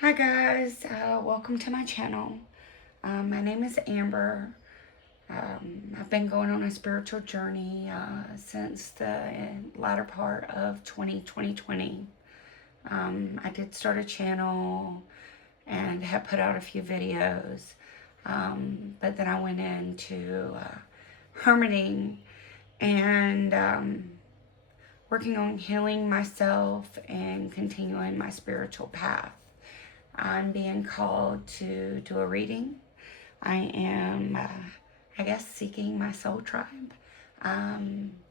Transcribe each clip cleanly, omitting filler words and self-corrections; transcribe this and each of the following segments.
Hi guys, welcome to my channel. My name is Amber. I've been going on a spiritual journey since the latter part of 2020. I did start a channel and have put out a few videos, but then I went into hermiting and working on healing myself and continuing my spiritual path. I'm being called to do a reading. I am, I guess, seeking my soul tribe.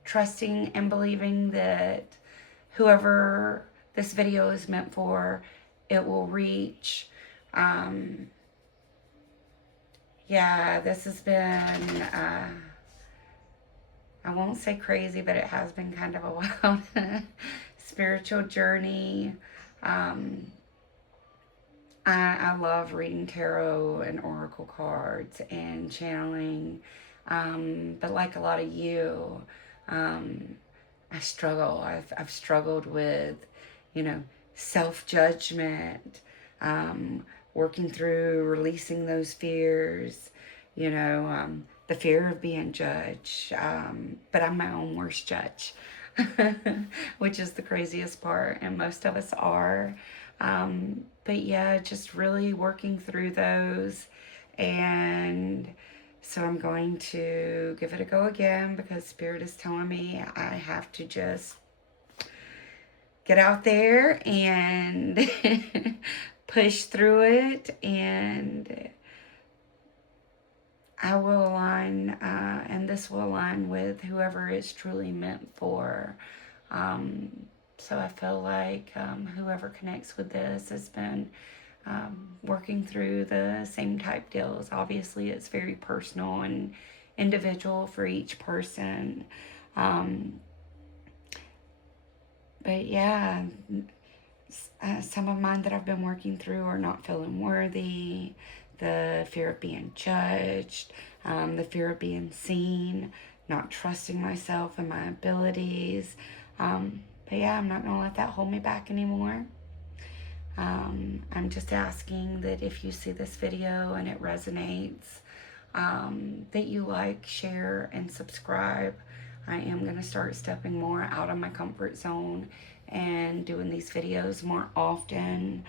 Trusting and believing that whoever this video is meant for, it will reach. Um, yeah, this has been, I won't say crazy, but it has been kind of a wild spiritual journey. Um, I love reading tarot and oracle cards and channeling. But like a lot of you, um, I struggle. I've struggled with, you know, self-judgment, um, working through releasing those fears, the fear of being judged. But I'm my own worst judge, which is the craziest part, and most of us are. But yeah, just really working through those. And so I'm going to give it a go again because Spirit is telling me I have to just get out there and push through it. And I will align, and this will align with whoever it's truly meant for. So I feel like whoever connects with this has been working through the same type deals. Obviously, it's very personal and individual for each person. Um, but yeah, some of mine that I've been working through are not feeling worthy, the fear of being judged, the fear of being seen, not trusting myself and my abilities. But yeah, I'm not going to let that hold me back anymore. I'm just asking that if you see this video and it resonates, that you like, share, and subscribe. I am going to start stepping more out of my comfort zone and doing these videos more often.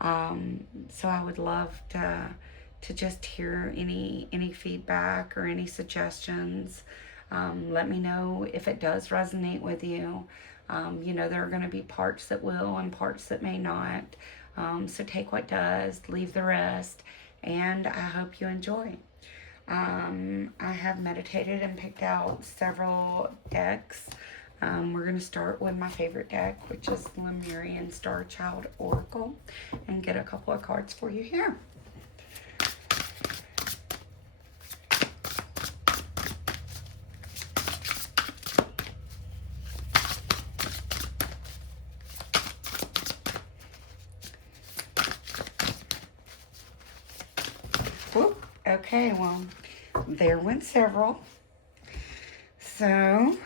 So I would love to just hear any feedback or any suggestions. Let me know if it does resonate with you. There are going to be parts that will and parts that may not. So take what does, leave the rest, and I hope you enjoy. I have meditated and picked out several decks. We're going to start with my favorite deck, which is Lemurian Star Child Oracle, and get a couple of cards for you here. Whoop. Okay, well, there went several. So,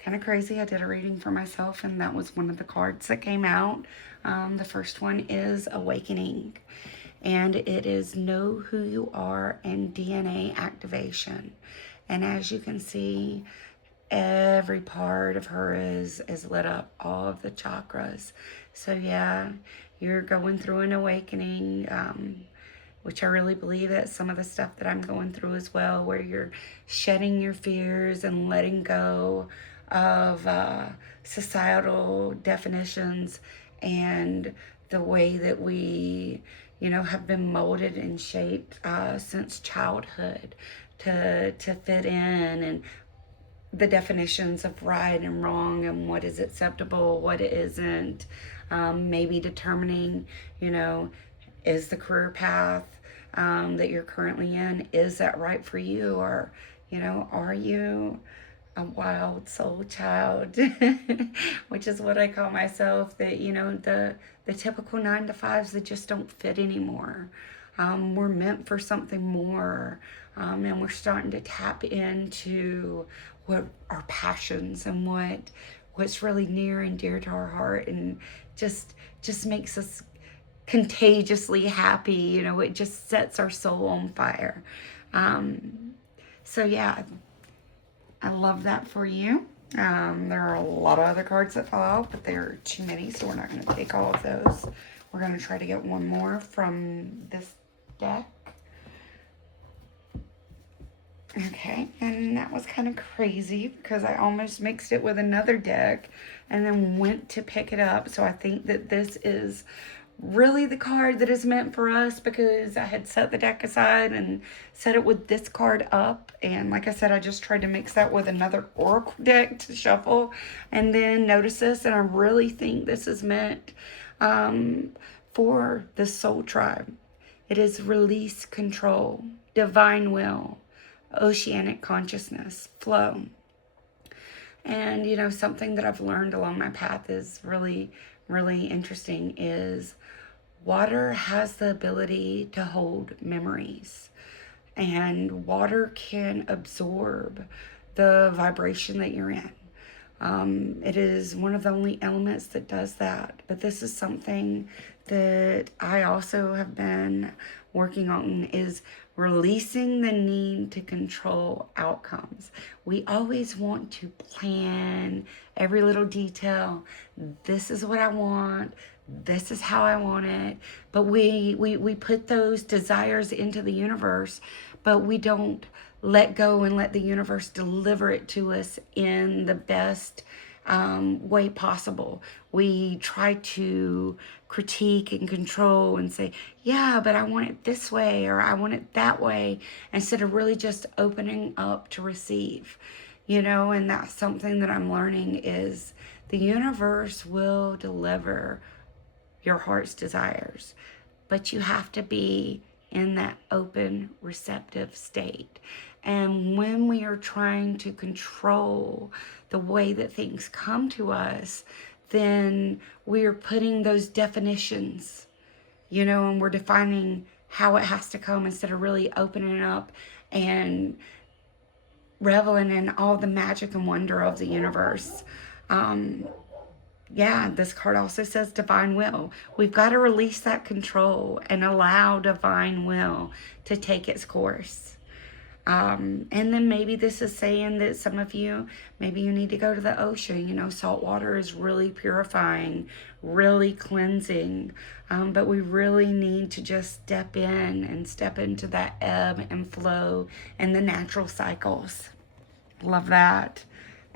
kind of crazy. I did a reading for myself, and that was one of the cards that came out. The first one is Awakening, and it is Know Who You Are and DNA Activation. And as you can see, every part of her is lit up, all of the chakras. So yeah, you're going through an awakening, which I really believe that some of the stuff that I'm going through as well, where you're shedding your fears and letting go of societal definitions and the way that we, have been molded and shaped since childhood to fit in, and the definitions of right and wrong and what is acceptable, what isn't. Maybe determining, is the career path that you're currently in, is that right for you? Or, are you a wild soul child, which is what I call myself, that, the typical 9 to 5s that just don't fit anymore. We're meant for something more, and we're starting to tap into what our passions and what's really near and dear to our heart, and just makes us contagiously happy. You know, it just sets our soul on fire. So yeah, I love that for you. There are a lot of other cards that fell out, but there are too many, so we're not going to take all of those. We're going to try to get one more from this deck. Okay, and that was kind of crazy because I almost mixed it with another deck and then went to pick it up. So I think that this is really the card that is meant for us, because I had set the deck aside and set it with this card up. And like I said, I just tried to mix that with another Oracle deck to shuffle and then notice this. And I really think this is meant for the soul tribe. It is release control, divine will, oceanic consciousness, flow. And, you know, something that I've learned along my path is really, really interesting is water has the ability to hold memories. And water can absorb the vibration that you're in. It is one of the only elements that does that. But this is something that I also have been working on, is releasing the need to control outcomes. We always want to plan every little detail. This is what I want. This is how I want it. But we put those desires into the universe, but we don't let go and let the universe deliver it to us in the best way possible. We try to critique and control and say, yeah, but I want it this way or I want it that way, instead of really just opening up to receive, you know. And that's something that I'm learning, is the universe will deliver your heart's desires, but you have to be in that open, receptive state. And when we are trying to control the way that things come to us, then we are putting those definitions, you know, and we're defining how it has to come, instead of really opening up and reveling in all the magic and wonder of the universe. Yeah, this card also says divine will. We've got to release that control and allow divine will to take its course. And then maybe this is saying that some of you, maybe you need to go to the ocean. You know, salt water is really purifying, really cleansing. But we really need to just step in and step into that ebb and flow and the natural cycles. Love that.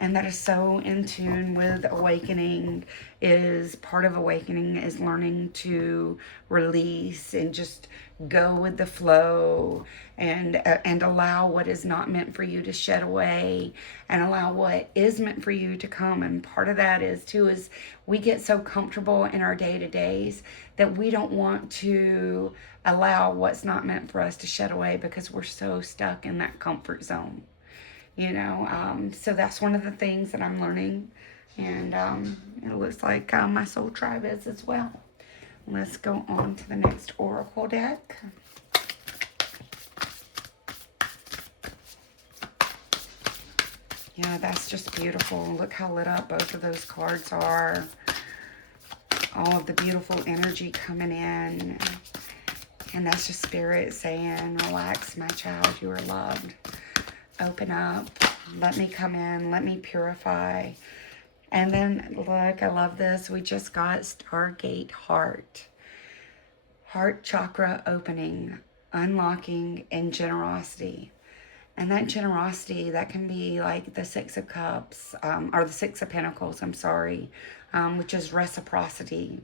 And that is so in tune with awakening. Is part of awakening is learning to release and just go with the flow, and allow what is not meant for you to shed away, and allow what is meant for you to come. And part of that is too, is we get so comfortable in our day-to-days that we don't want to allow what's not meant for us to shed away, because we're so stuck in that comfort zone. You know, so that's one of the things that I'm learning. And it looks like my soul tribe is as well. Let's go on to the next oracle deck. Yeah, that's just beautiful. Look how lit up both of those cards are. All of the beautiful energy coming in. And that's just spirit saying, relax, my child, you are loved. Open up, let me come in, let me purify. And then look, I love this. We just got Stargate Heart. Heart chakra opening, unlocking, and generosity. And that generosity, that can be like the Six of Cups, or the Six of Pentacles, I'm sorry, which is reciprocity.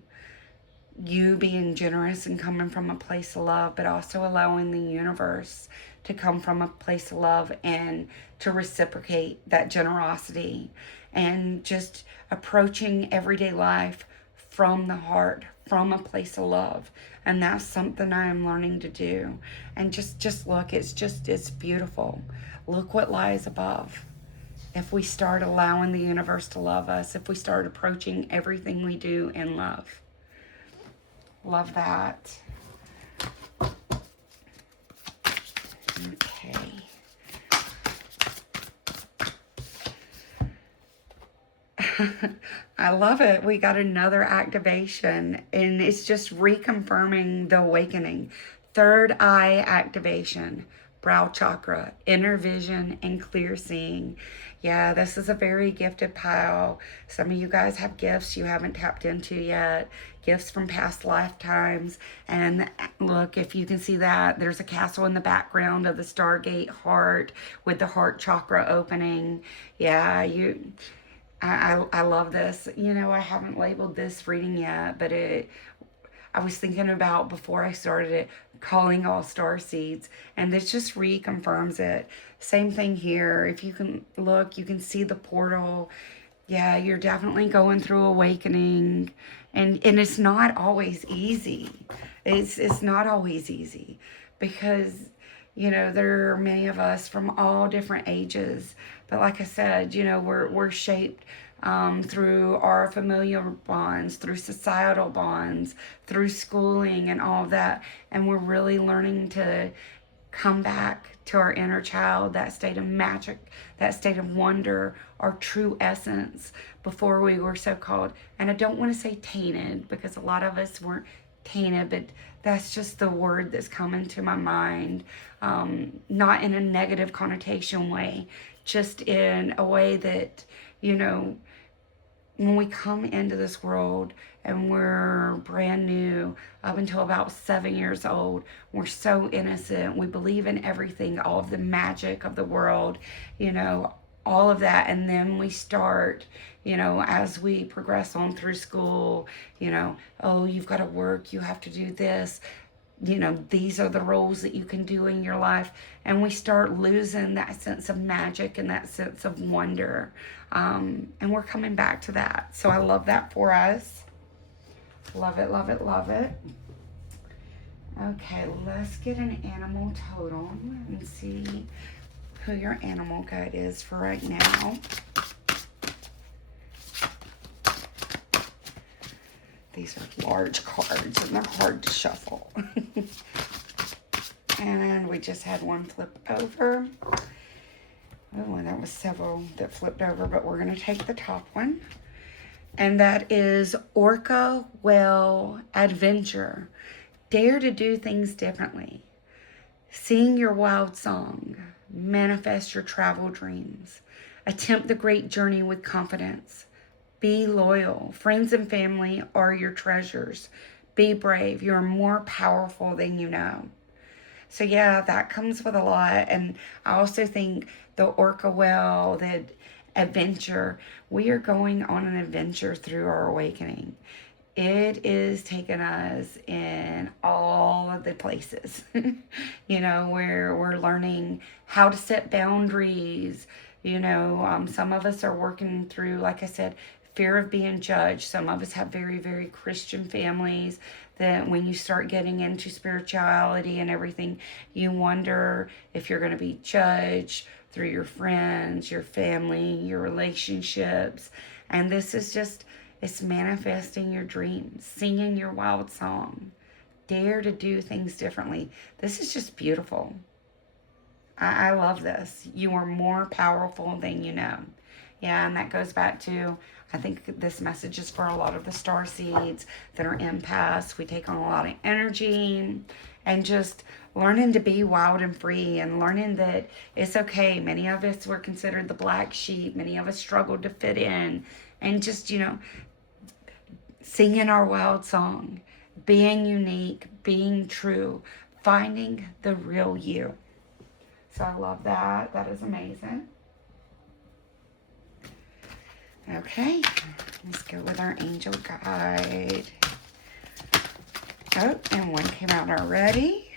You being generous and coming from a place of love, but also allowing the universe to come from a place of love and to reciprocate that generosity, and just approaching everyday life from the heart, from a place of love. And that's something I am learning to do. And just look, it's beautiful. Look what lies above. If we start allowing the universe to love us, if we start approaching everything we do in love. Love that. Okay. I love it. We got another activation, and it's just reconfirming the awakening. Third eye activation, brow chakra, inner vision, and clear seeing. Yeah, this is a very gifted pile. Some of you guys have gifts you haven't tapped into yet, gifts from past lifetimes. And look, if you can see that, there's a castle in the background of the Stargate heart with the heart chakra opening. Yeah, I love this. You know, I haven't labeled this reading yet, but I was thinking about before I started it, calling all star seeds, and this just reconfirms it. Same thing here. If you can look, you can see the portal. Yeah, you're definitely going through awakening, and it's not always easy. It's not always easy because there are many of us from all different ages. But like I said, we're shaped through our familial bonds, through societal bonds, through schooling and all of that. And we're really learning to come back to our inner child, that state of magic, that state of wonder, our true essence before we were so called. And I don't want to say tainted because a lot of us weren't tainted, but that's just the word that's come into my mind. Not in a negative connotation way, just in a way that, when we come into this world and we're brand new up until about 7 years old, we're so innocent. We believe in everything, all of the magic of the world, all of that. And then we start, as we progress on through school, oh, you've got to work, you have to do this. These are the roles that you can do in your life. And we start losing that sense of magic and that sense of wonder. And we're coming back to that. So I love that for us. Love it, love it, love it. Okay, let's get an animal totem and see who your animal guide is for right now. These are large cards and they're hard to shuffle. And we just had one flip over. Oh, and that was several that flipped over, but we're going to take the top one. And that is Orca Whale Adventure. Dare to do things differently. Sing your wild song. Manifest your travel dreams. Attempt the great journey with confidence. Be loyal. Friends and family are your treasures. Be brave. You are more powerful than you know. So yeah, that comes with a lot. And I also think the orca whale, the adventure, we are going on an adventure through our awakening. It is taking us in all of the places, where we're learning how to set boundaries. Some of us are working through, like I said, fear of being judged. Some of us have very, very Christian families that when you start getting into spirituality and everything, you wonder if you're going to be judged through your friends, your family, your relationships. And this is just, it's manifesting your dreams, singing your wild song. Dare to do things differently. This is just beautiful. I love this. You are more powerful than you know. Yeah, and that goes back to, I think this message is for a lot of the star seeds that are empaths. We take on a lot of energy and just learning to be wild and free and learning that it's okay. Many of us were considered the black sheep. Many of us struggled to fit in, and just, singing our wild song, being unique, being true, finding the real you. So I love that. That is amazing. Okay, let's go with our angel guide. Oh, and one came out already.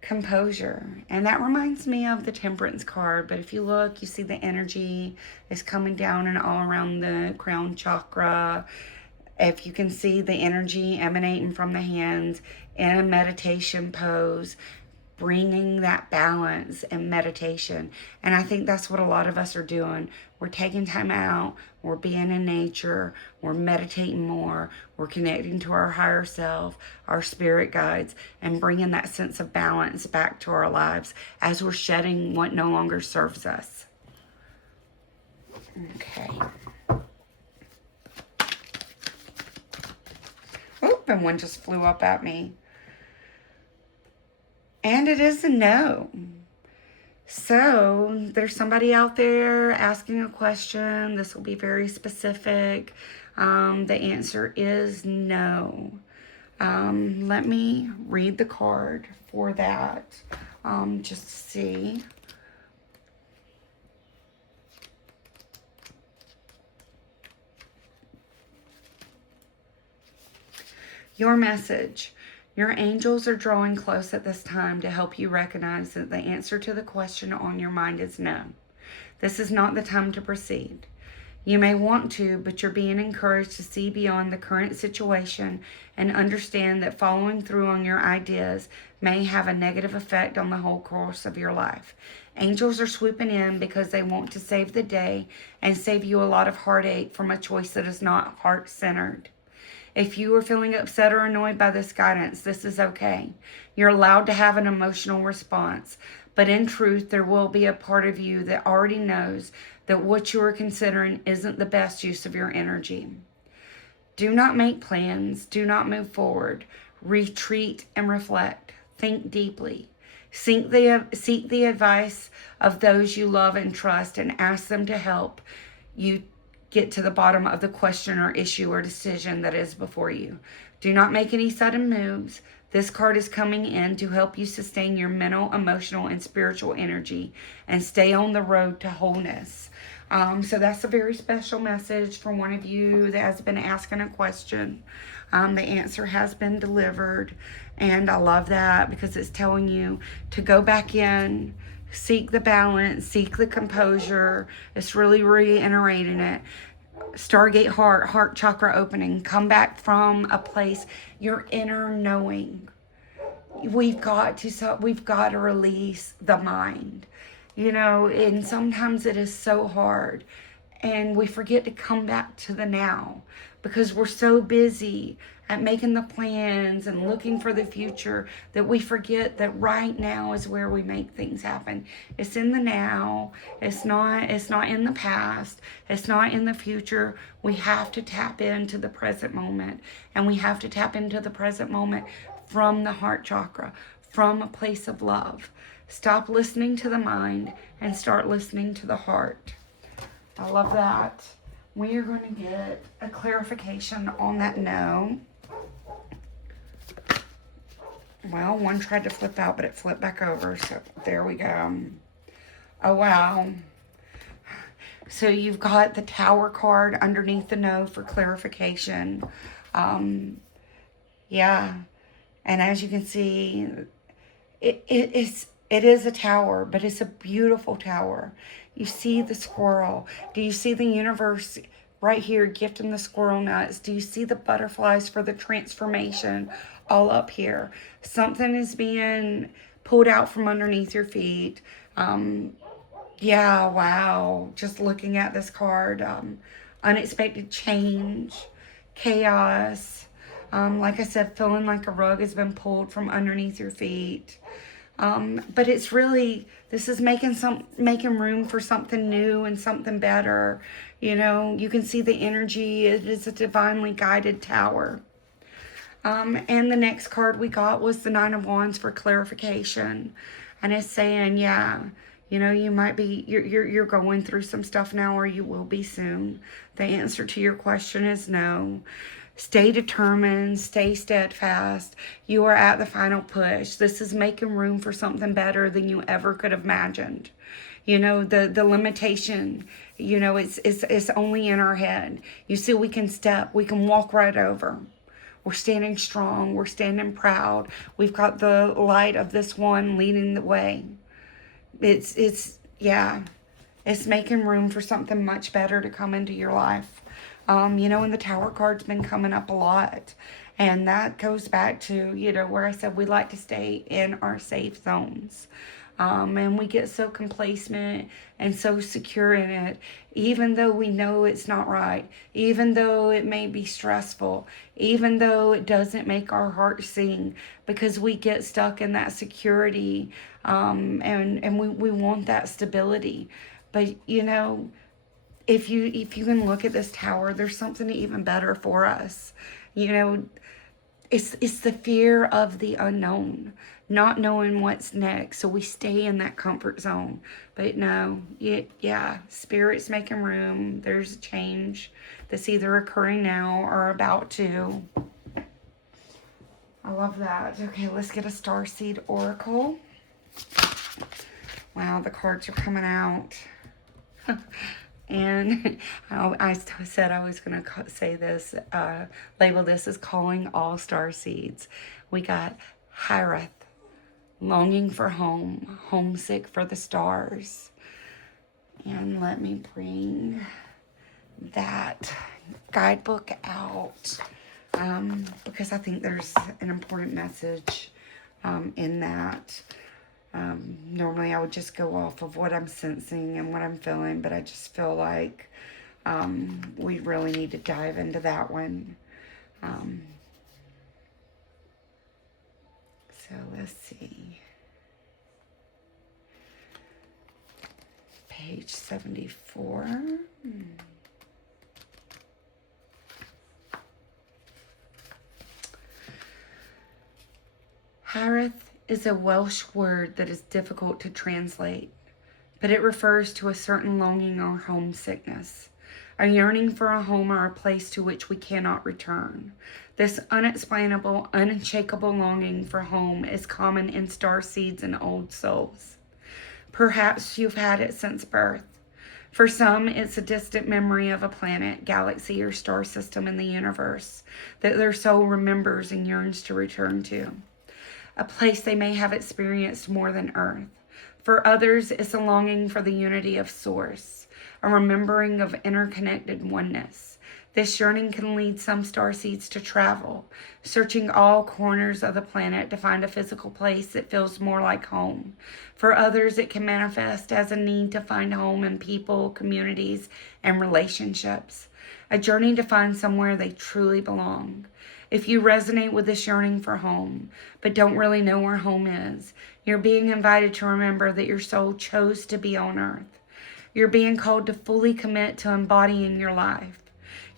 Composure. And that reminds me of the Temperance card. But if you look, you see the energy is coming down and all around the crown chakra. If you can see the energy emanating from the hands in a meditation pose, bringing that balance and meditation. And I think that's what a lot of us are doing. We're taking time out, we're being in nature, we're meditating more, we're connecting to our higher self, our spirit guides, and bringing that sense of balance back to our lives as we're shedding what no longer serves us. Okay. Oh, and one just flew up at me. And it is a no. So there's somebody out there asking a question. This will be very specific. The answer is no. Let me read the card for that, just to see. Your message. Your angels are drawing close at this time to help you recognize that the answer to the question on your mind is no. This is not the time to proceed. You may want to, but you're being encouraged to see beyond the current situation and understand that following through on your ideas may have a negative effect on the whole course of your life. Angels are swooping in because they want to save the day and save you a lot of heartache from a choice that is not heart-centered. If you are feeling upset or annoyed by this guidance, this is okay. You're allowed to have an emotional response, but in truth, there will be a part of you that already knows that what you are considering isn't the best use of your energy. Do not make plans. Do not move forward. Retreat and reflect. Think deeply. Seek the advice of those you love and trust and ask them to help you get to the bottom of the question or issue or decision that is before you. Do not make any sudden moves. This card is coming in to help you sustain your mental, emotional, and spiritual energy and stay on the road to wholeness. So that's a very special message for one of you that has been asking a question. The answer has been delivered, and I love that because it's telling you to go back in, seek the balance, seek the composure. It's really reiterating it. Stargate heart chakra opening. Come back from a place, your inner knowing. We've got to release the mind. And sometimes it is so hard. And we forget to come back to the now because we're so busy at making the plans and looking for the future that we forget that right now is where we make things happen. It's in the now. It's not in the past. It's not in the future. We have to tap into the present moment, and we have to tap into the present moment from the heart chakra, from a place of love. Stop listening to the mind and start listening to the heart. I love that. We are going to get a clarification on that no. Well, one tried to flip out, but it flipped back over. So there we go. Oh, wow. So you've got the Tower card underneath the no for clarification. Yeah. And as you can see, it is a tower, but it's a beautiful tower. You see the squirrel. Do you see the universe right here gifting the squirrel nuts? Do you see the butterflies for the transformation all up here? Something is being pulled out from underneath your feet. Yeah, wow. Just looking at this card, unexpected change, chaos. Like I said, feeling like a rug has been pulled from underneath your feet. But it's really, this is making room for something new and something better. You can see the energy. It is a divinely guided tower. And the next card we got was the Nine of Wands for clarification. And it's saying, yeah, you might be, you're going through some stuff now, or you will be soon. The answer to your question is no. Stay determined, stay steadfast. You are at the final push. This is making room for something better than you ever could have imagined. The limitation, it's only in our head. You see, we can walk right over. We're standing strong, we're standing proud. We've got the light of this one leading the way. It's making room for something much better to come into your life. And the Tower card's been coming up a lot. And that goes back to, where I said we like to stay in our safe zones. And we get so complacent and so secure in it, even though we know it's not right, even though it may be stressful, even though it doesn't make our heart sing, because we get stuck in that security, and we want that stability. But, if you can look at this tower, there's something even better for us. You know, it's the fear of the unknown, not knowing what's next. So we stay in that comfort zone. But no, yeah, Spirit's making room. There's a change that's either occurring now or about to. I love that. Okay, let's get a Starseed Oracle. Wow, the cards are coming out. And I said I was going to say this, label this as calling all star seeds. We got Hirath, longing for home, homesick for the stars. And let me bring that guidebook out because I think there's an important message in that. Normally I would just go off of what I'm sensing and what I'm feeling, but I just feel like we really need to dive into that one. So let's see. Page 74. Hirath is a Welsh word that is difficult to translate, but it refers to a certain longing or homesickness, a yearning for a home or a place to which we cannot return. This unexplainable, unshakable longing for home is common in starseeds and old souls. Perhaps you've had it since birth. For some, it's a distant memory of a planet, galaxy, or star system in the universe that their soul remembers and yearns to return to. A place they may have experienced more than Earth. For others, it's a longing for the unity of Source, a remembering of interconnected oneness. This yearning can lead some starseeds to travel, searching all corners of the planet to find a physical place that feels more like home. For others, it can manifest as a need to find home in people, communities, and relationships. A journey to find somewhere they truly belong. If you resonate with this yearning for home, but don't really know where home is, you're being invited to remember that your soul chose to be on Earth. You're being called to fully commit to embodying your life.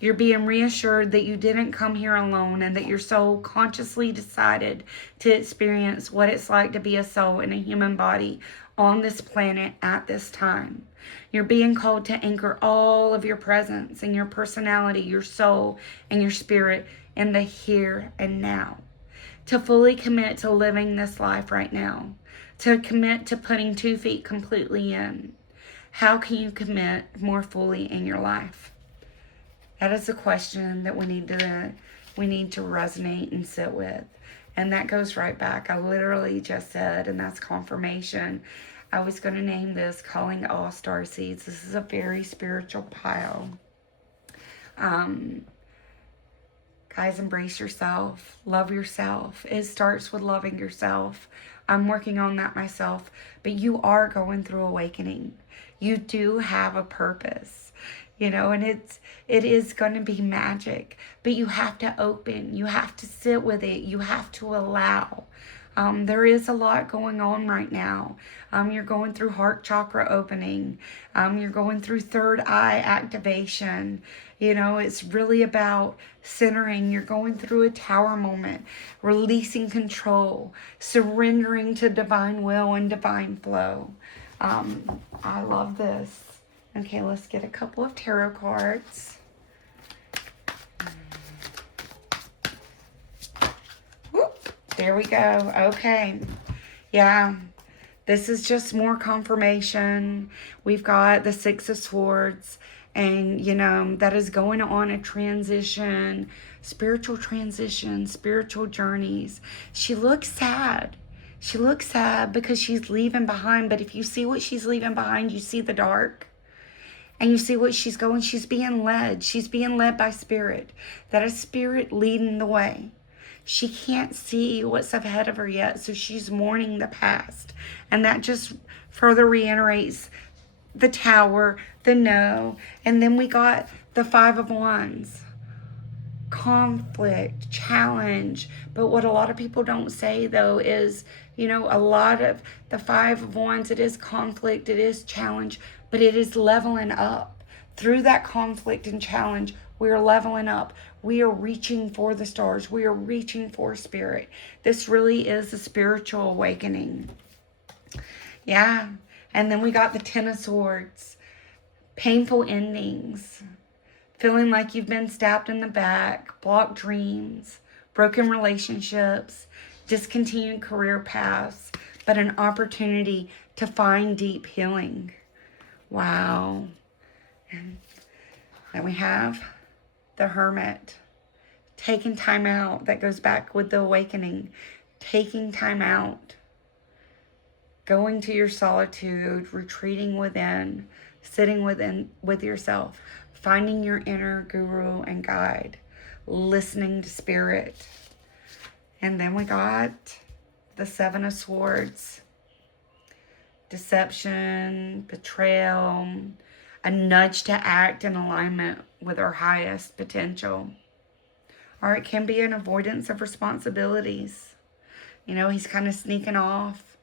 You're being reassured that you didn't come here alone and that your soul consciously decided to experience what it's like to be a soul in a human body on this planet at this time. You're being called to anchor all of your presence and your personality, your soul, and your spirit in the here and now. To fully commit to living this life right now. To commit to putting 2 feet completely in. How can you commit more fully in your life? That is a question that we need to resonate and sit with. And that goes right back. I literally just said, and that's confirmation. I was going to name this Calling All Star Seeds. This is a very spiritual pile. Guys, embrace yourself. Love yourself. It starts with loving yourself. I'm working on that myself. But you are going through awakening. You do have a purpose. You know, and it is going to be magic. But you have to open. You have to sit with it. You have to allow. There is a lot going on right now. You're going through heart chakra opening. You're going through third eye activation. You know, it's really about centering. You're going through a tower moment, releasing control, surrendering to divine will and divine flow. I love this. Okay, let's get a couple of tarot cards. Whoop, there we go. Okay. Yeah. This is just more confirmation. We've got the Six of Swords. And, you know, that is going on a transition, spiritual journeys. She looks sad. She looks sad because she's leaving behind. But if you see what she's leaving behind, you see the dark. And you see what she's going. She's being led. She's being led by Spirit. That is Spirit leading the way. She can't see what's ahead of her yet. So she's mourning the past. And that just further reiterates the Tower, the No. And then we got the Five of Wands. Conflict, challenge. But what a lot of people don't say, though, is, you know, a lot of the Five of Wands, it is conflict, it is challenge, but it is leveling up. Through that conflict and challenge, we are leveling up. We are reaching for the stars. We are reaching for spirit. This really is a spiritual awakening. Yeah. And then we got the Ten of Swords. Painful endings. Feeling like you've been stabbed in the back. Blocked dreams. Broken relationships. Discontinued career paths. But an opportunity to find deep healing. Wow. And then we have the Hermit. Taking time out. That goes back with the awakening. Taking time out. Going to your solitude. Retreating within. Sitting with yourself. Finding your inner guru and guide. Listening to spirit. And then we got the Seven of Swords. Deception. Betrayal. A nudge to act in alignment with our highest potential. Or it can be an avoidance of responsibilities. You know, he's kind of sneaking off.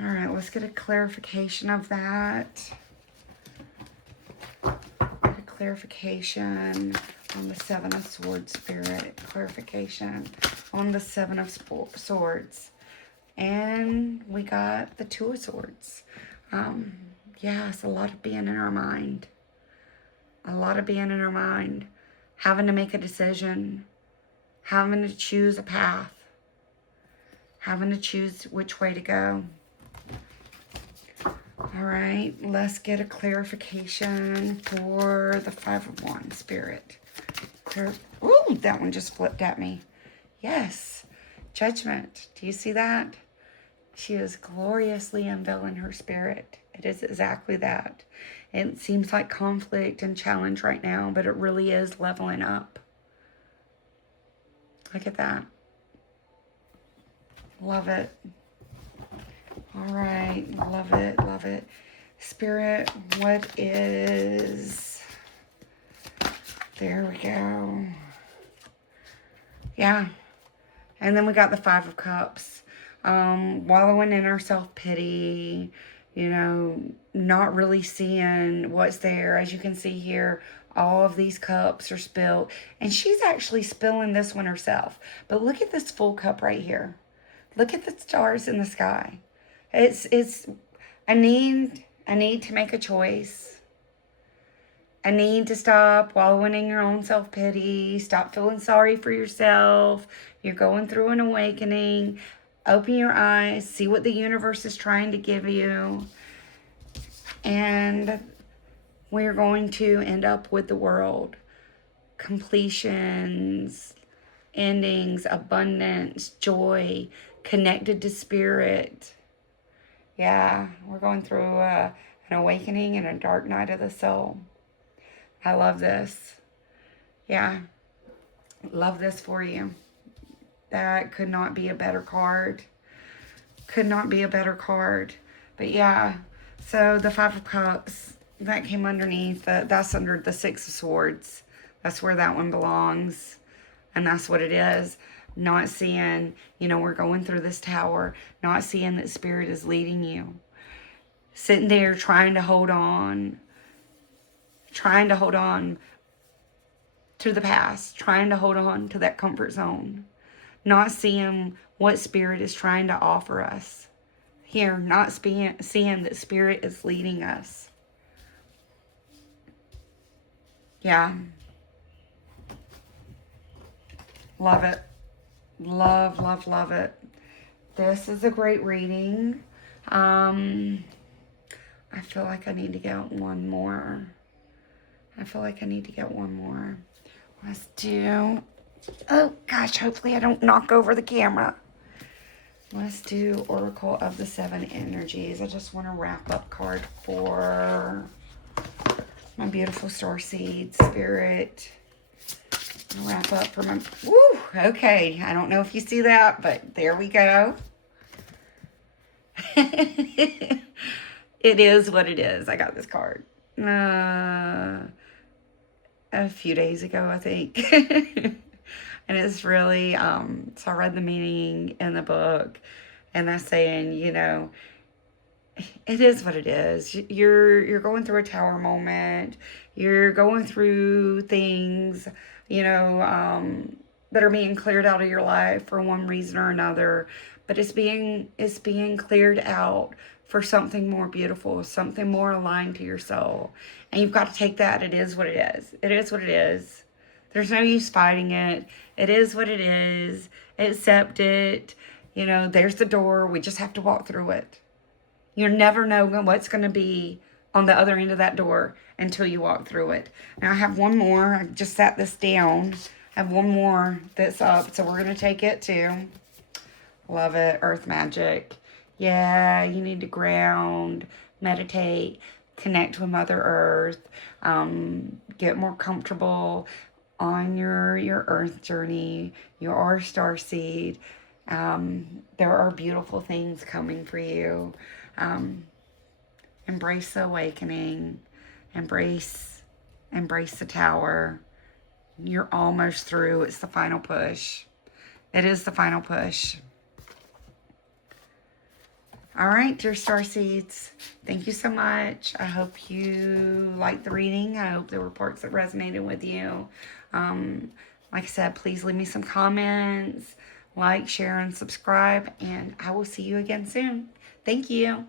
All right, let's get a clarification of that. Get a clarification on the Seven of Swords, Spirit. Clarification on the Seven of Swords. And we got the Two of Swords. Yes, a lot of being in our mind. A lot of being in our mind. Having to make a decision. Having to choose a path. Having to choose which way to go. All right, let's get a clarification for the Five of Wands, Spirit. Ooh, that one just flipped at me. Yes, Judgment. Do you see that? She is gloriously unveiling her spirit. It is exactly that. It seems like conflict and challenge right now, but it really is leveling up. Look at that. Love it. All right. Love it. Love it. Spirit, what is... There we go. Yeah. And then we got the Five of Cups. Wallowing in our self-pity, you know, not really seeing what's there. As you can see here, all of these cups are spilled. And she's actually spilling this one herself. But look at this full cup right here. Look at the stars in the sky. I need to make a choice. I need to stop wallowing in your own self-pity. Stop feeling sorry for yourself. You're going through an awakening. Open your eyes. See what the universe is trying to give you. And we're going to end up with the world. Completions, endings, abundance, joy, connected to spirit. Yeah, we're going through an awakening and a dark night of the soul. I love this. Yeah, love this for you. That could not be a better card. Could not be a better card. But yeah, so the Five of Cups, that came underneath. That's under the Six of Swords. That's where that one belongs. And that's what it is. Not seeing, you know, we're going through this tower. Not seeing that spirit is leading you. Sitting there trying to hold on. Trying to hold on to the past. Trying to hold on to that comfort zone. Not seeing what spirit is trying to offer us. Here, not seeing that spirit is leading us. Yeah. Love it. Love, love, love it. This is a great reading. I feel like I need to get one more. Let's do... Oh, gosh, hopefully I don't knock over the camera. Let's do Oracle of the Seven Energies. I just want a wrap-up card for my beautiful Starseeds, Spirit. Wrap up for my... Woo! Okay, I don't know if you see that, but there we go. It is what it is. I got this card a few days ago, I think. And it's really, so I read the meaning in the book, and that's saying, you know, it is what it is. You're going through a tower moment. You're going through things, you know, that are being cleared out of your life for one reason or another. But it's being cleared out for something more beautiful, something more aligned to your soul. And you've got to take that. It is what it is. It is what it is. There's no use fighting it. It is what it is. Accept it. You know, there's the door. We just have to walk through it. You never know what's going to be on the other end of that door until you walk through it. Now, I have one more. I just sat this down. I have one more that's up, so we're going to take it too. Love it. Earth magic. Yeah, you need to ground, meditate, connect with Mother Earth, get more comfortable on your Earth journey. You are a starseed. There are beautiful things coming for you. Um, embrace the awakening. Embrace the tower. You're almost through. It's the final push. It is the final push. All right, dear Starseeds, thank you so much. I hope you liked the reading. I hope there were parts that resonated with you. Like I said, please leave me some comments, like, share, and subscribe, and I will see you again soon. Thank you.